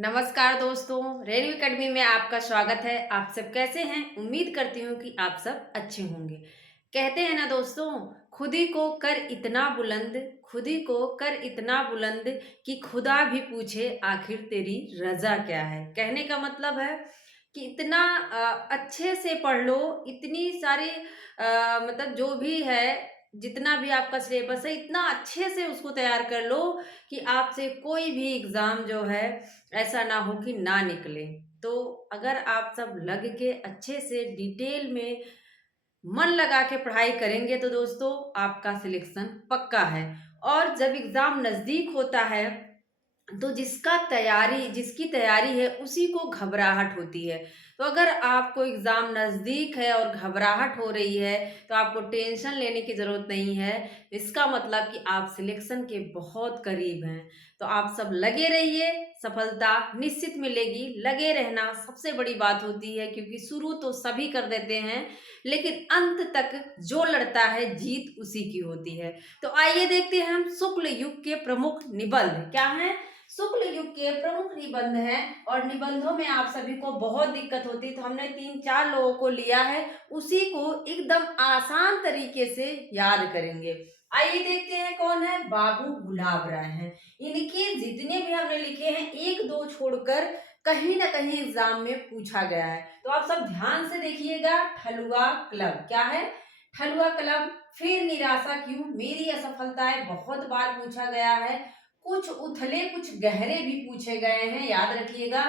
नमस्कार दोस्तों, रेनू एकेडमी में आपका स्वागत है। आप सब कैसे हैं? उम्मीद करती हूँ कि आप सब अच्छे होंगे। कहते हैं ना दोस्तों, खुद ही को कर इतना बुलंद, खुद ही को कर इतना बुलंद कि खुदा भी पूछे आखिर तेरी रजा क्या है। कहने का मतलब है कि इतना अच्छे से पढ़ लो, इतनी सारी मतलब जो भी है, जितना भी आपका सिलेबस है, इतना अच्छे से उसको तैयार कर लो कि आपसे कोई भी एग्ज़ाम जो है ऐसा ना हो कि ना निकले। तो अगर आप सब लग के अच्छे से डिटेल में मन लगा के पढ़ाई करेंगे तो दोस्तों आपका सिलेक्शन पक्का है। और जब एग्ज़ाम नज़दीक होता है तो जिसकी तैयारी है उसी को घबराहट होती है। तो अगर आपको एग्ज़ाम नज़दीक है और घबराहट हो रही है तो आपको टेंशन लेने की ज़रूरत नहीं है। इसका मतलब कि आप सिलेक्शन के बहुत करीब हैं। तो आप सब लगे रहिए, सफलता निश्चित मिलेगी। लगे रहना सबसे बड़ी बात होती है, क्योंकि शुरू तो सभी कर देते हैं, लेकिन अंत तक जो लड़ता है जीत उसी की होती है। तो आइए देखते हैं हम शुक्ल युग के प्रमुख निबंध क्या हैं। शुक्ल युग के प्रमुख निबंध हैं और निबंधों में आप सभी को बहुत दिक्कत होती है, तो हमने 3-4 लोगों को लिया है, उसी को एकदम आसान तरीके से याद करेंगे। आइए देखते हैं कौन है। बाबू गुलाब राय हैं। इनके जितने भी हमने लिखे हैं, एक दो छोड़कर कहीं ना कहीं एग्जाम में पूछा गया है। तो आप सब ध्यान से देखिएगा। ठलुआ क्लब क्या है? ठलुआ क्लब। फिर निराशा क्यों, मेरी असफलताएं बहुत बार पूछा गया है। कुछ उथले कुछ गहरे भी पूछे गए हैं, याद रखिएगा।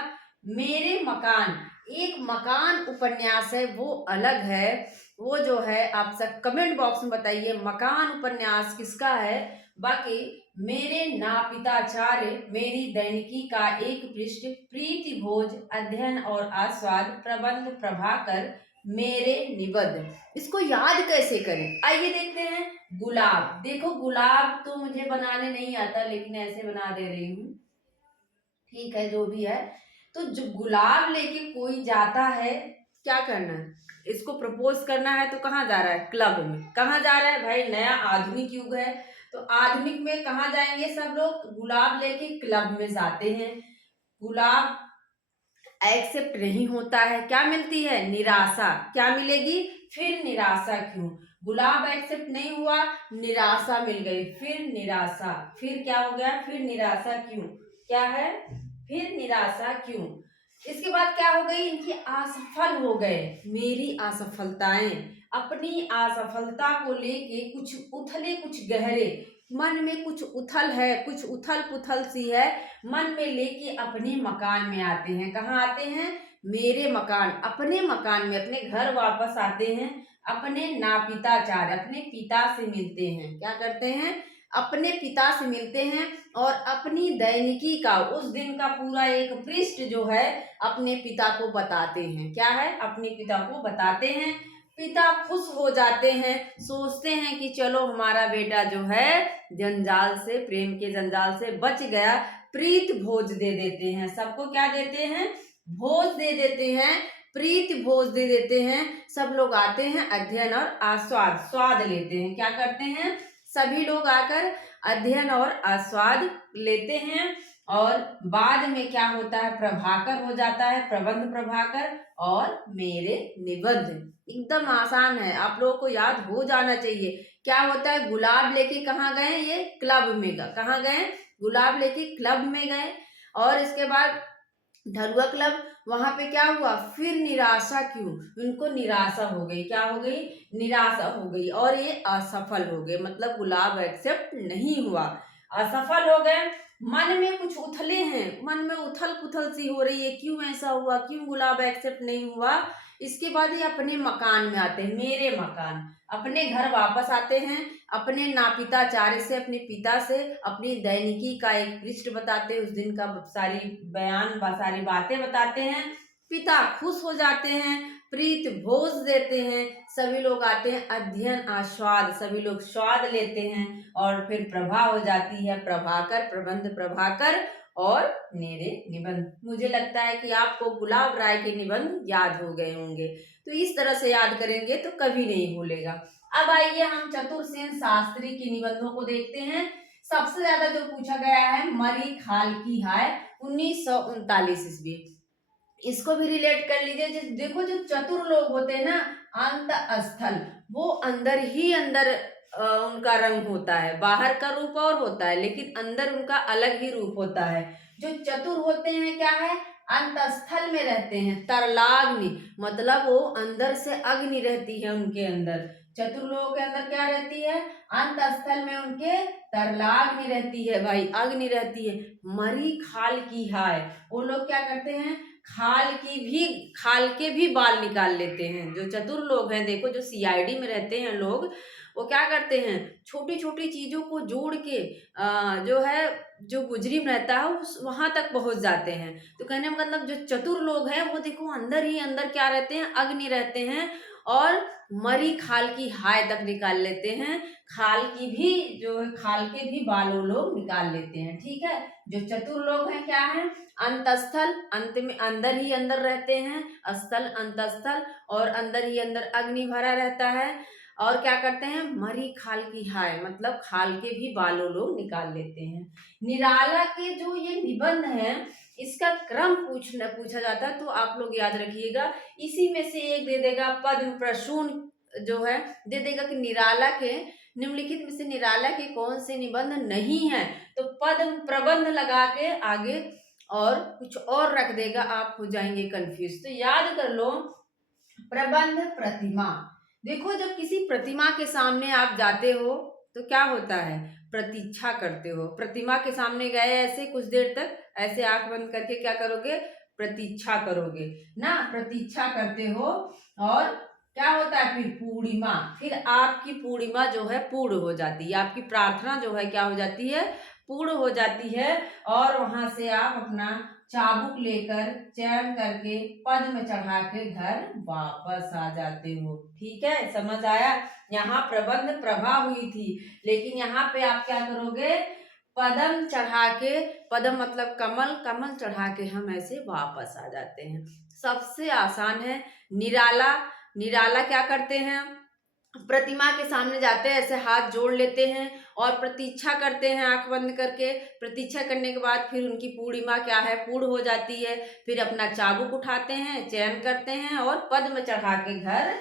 मेरे मकान, एक मकान उपन्यास है, वो अलग है। वो जो है आप सब कमेंट बॉक्स में बताइए मकान उपन्यास किसका है। बाकी मेरे नापिताचार्य, मेरी दैनिकी का एक पृष्ठ, प्रीति भोज, अध्ययन और आस्वाद, प्रबंध प्रभाकर, मेरे निबंध। इसको याद कैसे करें आइए देखते हैं। गुलाब, देखो गुलाब तो मुझे बनाने नहीं आता, लेकिन ऐसे बना दे रही हूँ। ठीक है, जो भी है। तो जो गुलाब लेके कोई जाता है, क्या करना है, इसको प्रपोज करना है, तो कहाँ जा रहा है? क्लब में। कहाँ जा रहा है भाई? नया आधुनिक युग है, तो आधुनिक में कहाँ जाएंगे सब लोग? गुलाब लेके क्लब में जाते हैं। गुलाब एक्सेप्ट नहीं होता है, क्या मिलती है? निराशा। क्या मिलेगी? फिर निराशा क्यों? गुलाब एक्सेप्ट नहीं हुआ, निराशा मिल गई, फिर निराशा। फिर क्या हो गया? फिर निराशा क्यों? क्या है? फिर निराशा क्यों? इसके बाद क्या हो गई? इनकी असफल हो गए। मेरी असफलताएं, अपनी असफलता को लेके कुछ उथले कुछ गहरे, मन में कुछ उथल है, कुछ उथल पुथल सी है, मन में लेके अपने मकान में आते हैं। कहाँ आते हैं? मेरे मकान, अपने मकान में, अपने घर वापस आते हैं। अपने नापिताचार्य, अपने पिता से मिलते हैं। क्या करते हैं? अपने पिता से मिलते हैं और अपनी दैनिकी का, उस दिन का पूरा एक पृष्ठ जो है, अपने पिता को बताते हैं। क्या है? अपने पिता को बताते हैं। पिता खुश हो जाते हैं, सोचते हैं कि चलो हमारा बेटा जो है जंजाल से, प्रेम के जंजाल से बच गया। प्रीत भोज दे देते हैं। सबको क्या देते हैं? भोज दे देते हैं, प्रीत भोज दे देते हैं। सब लोग आते हैं, अध्ययन और आस्वाद, स्वाद लेते हैं। क्या करते हैं? सभी लोग आकर अध्ययन और आस्वाद लेते हैं। और बाद में क्या होता है? प्रभाकर हो जाता है, प्रबंध प्रभाकर और मेरे निबंध। एकदम आसान है, आप लोगों को याद हो जाना चाहिए। क्या होता है? गुलाब लेके कहाँ गए? ये क्लब में गए। कहाँ गए? गुलाब लेके क्लब में गए। और इसके बाद ढलुआ क्लब, वहां पे क्या हुआ? फिर निराशा क्यों? उनको निराशा हो गई। क्या हो गई? निराशा हो गई और ये असफल हो गए, मतलब गुलाब एक्सेप्ट नहीं हुआ, असफल हो गए। मन में कुछ उथले हैं, मन में उथल पुथल सी हो रही है, क्यों ऐसा हुआ, क्यों गुलाब एक्सेप्ट नहीं हुआ। इसके बाद ये अपने मकान में आते हैं, मेरे मकान, अपने घर वापस आते हैं। अपने नापिताचार्य से, अपने पिता से अपनी दैनिकी का एक पृष्ठ बताते हैं, उस दिन का सारी बयान, सारी बातें बताते हैं। पिता खुश हो जाते हैं, प्रीत भोज देते हैं। सभी लोग आते हैं, अध्ययन आस्वाद, सभी लोग स्वाद लेते हैं। और फिर प्रभा हो जाती है, प्रभाकर, प्रबंध प्रभाकर और मेरे निबंध। मुझे लगता है कि आपको गुलाब राय के निबंध याद हो गए होंगे। तो इस तरह से याद करेंगे तो कभी नहीं भूलेगा। अब आइए हम चतुरसेन शास्त्री के निबंधों को देखते हैं। सबसे ज्यादा जो पूछा गया है, मरी खाल की हाय, 1939 ईस्वी। इसको भी रिलेट कर लीजिए। देखो जो चतुर लोग होते हैं ना, अंत स्थल, वो अंदर ही अंदर उनका रंग होता है, बाहर का रूप और होता है लेकिन अंदर उनका अलग ही रूप होता है। जो चतुर होते हैं क्या है, अंत स्थल में रहते हैं, तरलाग्नि, मतलब वो अंदर से अग्नि रहती है उनके अंदर। चतुर लोगों के अंदर क्या रहती है, अंत स्थल में उनके तरलाग्नि रहती है भाई, अग्नि रहती है। मरी खाल की हाय, वो लोग क्या करते हैं, खाल के भी बाल निकाल लेते हैं। जो चतुर लोग हैं, देखो जो सीआईडी में रहते हैं लोग, वो क्या करते हैं, छोटी छोटी चीजों को जोड़ के जो है, जो गुजरी रहता है उस वहां तक पहुंच जाते हैं। तो कहने का मतलब जो चतुर लोग हैं वो देखो अंदर ही अंदर क्या रहते हैं, अग्नि रहते हैं, और मरी खाल की हाय तक निकाल लेते हैं। खाल की भी जो है, खाल के भी बाल वो लोग निकाल लेते हैं। ठीक है, जो चतुर लोग हैं क्या है, अंतस्थल, अंत में अंदर ही अंदर रहते हैं, स्थल अंतस्थल, और अंदर ही अंदर अग्नि भरा रहता है। और क्या करते हैं, मरी खाल की हाय, मतलब खाल के भी बालों लोग निकाल लेते हैं। निराला के जो ये निबंध है, इसका क्रम पूछा जाता है तो आप लोग याद रखिएगा। इसी में से एक दे देगा, पद्म प्रसून जो है दे देगा कि निराला के निम्नलिखित में से निराला के कौन से निबंध नहीं है, तो पद्म प्रबंध लगा के आगे और कुछ और रख देगा, आप हो जाएंगे कंफ्यूज। तो याद कर लो, प्रबंध प्रतिमा। देखो जब किसी प्रतिमा के सामने आप जाते हो तो क्या होता है, प्रतीक्षा करते हो। प्रतिमा के सामने गए, ऐसे कुछ देर तक ऐसे आंख बंद करके क्या करोगे, प्रतीक्षा करोगे ना, प्रतीक्षा करते हो। और क्या होता है फिर पूर्णिमा, फिर आपकी पूर्णिमा जो है पूर्ण हो जाती है, आपकी प्रार्थना जो है क्या हो जाती है, पूर्ण हो जाती है। और वहां से आप अपना चाबुक लेकर चयन करके पद में चढ़ा के घर वापस आ जाते हो। ठीक है, समझ आया। यहाँ प्रबंध प्रभा हुई थी, लेकिन यहाँ पे आप क्या करोगे, पदम चढ़ा के, पदम मतलब कमल, कमल चढ़ा के हम ऐसे वापस आ जाते हैं। सबसे आसान है निराला। निराला क्या करते हैं, प्रतिमा के सामने जाते हैं, ऐसे हाथ जोड़ लेते हैं और प्रतीक्षा करते हैं आंख बंद करके। प्रतीक्षा करने के बाद फिर उनकी पूर्णिमा क्या है, पूर्ण हो जाती है। फिर अपना चाबुक उठाते हैं, चयन करते हैं और पद में चढ़ा के घर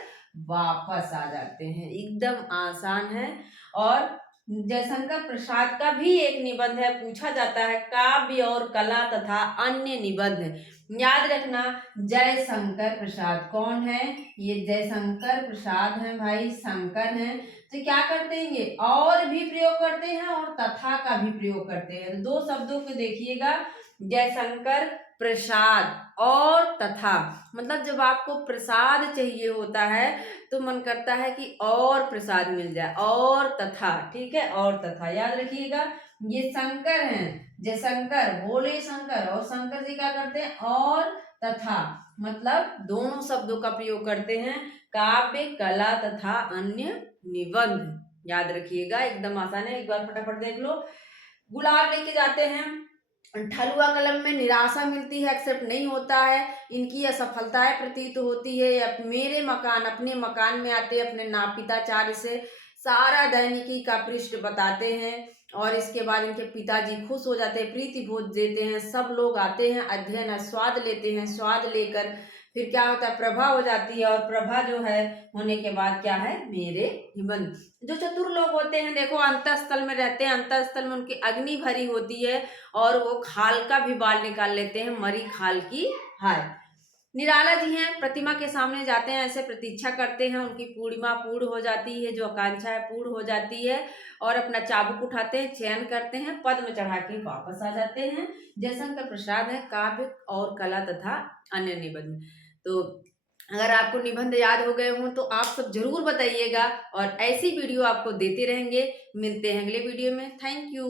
वापस आ जाते हैं। एकदम आसान है। और जयशंकर प्रसाद का भी एक निबंध है, पूछा जाता है, काव्य और कला तथा अन्य निबंध। याद रखना, जयशंकर प्रसाद कौन है, ये जयशंकर प्रसाद हैं भाई, शंकर हैं। तो क्या करते हैं, ये और भी प्रयोग करते हैं और तथा का भी प्रयोग करते हैं। तो दो शब्दों को देखिएगा, जयशंकर प्रसाद और तथा, मतलब जब आपको प्रसाद चाहिए होता है तो मन करता है कि और प्रसाद मिल जाए, और तथा। ठीक है, और तथा याद रखिएगा। ये शंकर हैं, जयशंकर भोले शंकर, और शंकर जी क्या करते हैं, और तथा, मतलब दोनों शब्दों का प्रयोग करते हैं, काव्य कला तथा अन्य निबंध। याद रखिएगा, एकदम आसान है, एक बार फटाफट देख लो। गुलाब लेके जाते हैं, ठलुआ कलम में निराशा मिलती है, एक्सेप्ट नहीं होता है, इनकी असफलताएं प्रतीत होती है। अपने मकान में आते, अपने नापिताचार्य से सारा दैनिकी का पृष्ठ बताते हैं, और इसके बाद इनके पिताजी खुश हो जाते हैं, प्रीति भोज देते हैं, सब लोग आते हैं, अध्ययन स्वाद लेते हैं, स्वाद लेकर फिर क्या होता है, प्रभा हो जाती है। और प्रभा जो है होने के बाद क्या है, मेरे निबंध। जो चतुर लोग होते हैं, देखो अंतःस्थल में रहते हैं, अंतःस्थल में उनकी अग्नि भरी होती है और वो खाल का भी बाल निकाल लेते हैं, मरी खाल की हाय। निराला जी हैं, प्रतिमा के सामने जाते हैं, ऐसे प्रतीक्षा करते हैं, उनकी पूर्णिमा पूर्ण हो जाती है, जो आकांक्षा है पूर्ण हो जाती है, और अपना चाबुक उठाते हैं, चयन करते हैं, पद में चढ़ा के वापस आ जाते हैं। जयशंकर प्रसाद है, काव्य और कला तथा अन्य निबंध। तो अगर आपको निबंध याद हो गए हों तो आप सब जरूर बताइएगा, और ऐसी वीडियो आपको देते रहेंगे। मिलते हैं अगले वीडियो में। Thank you.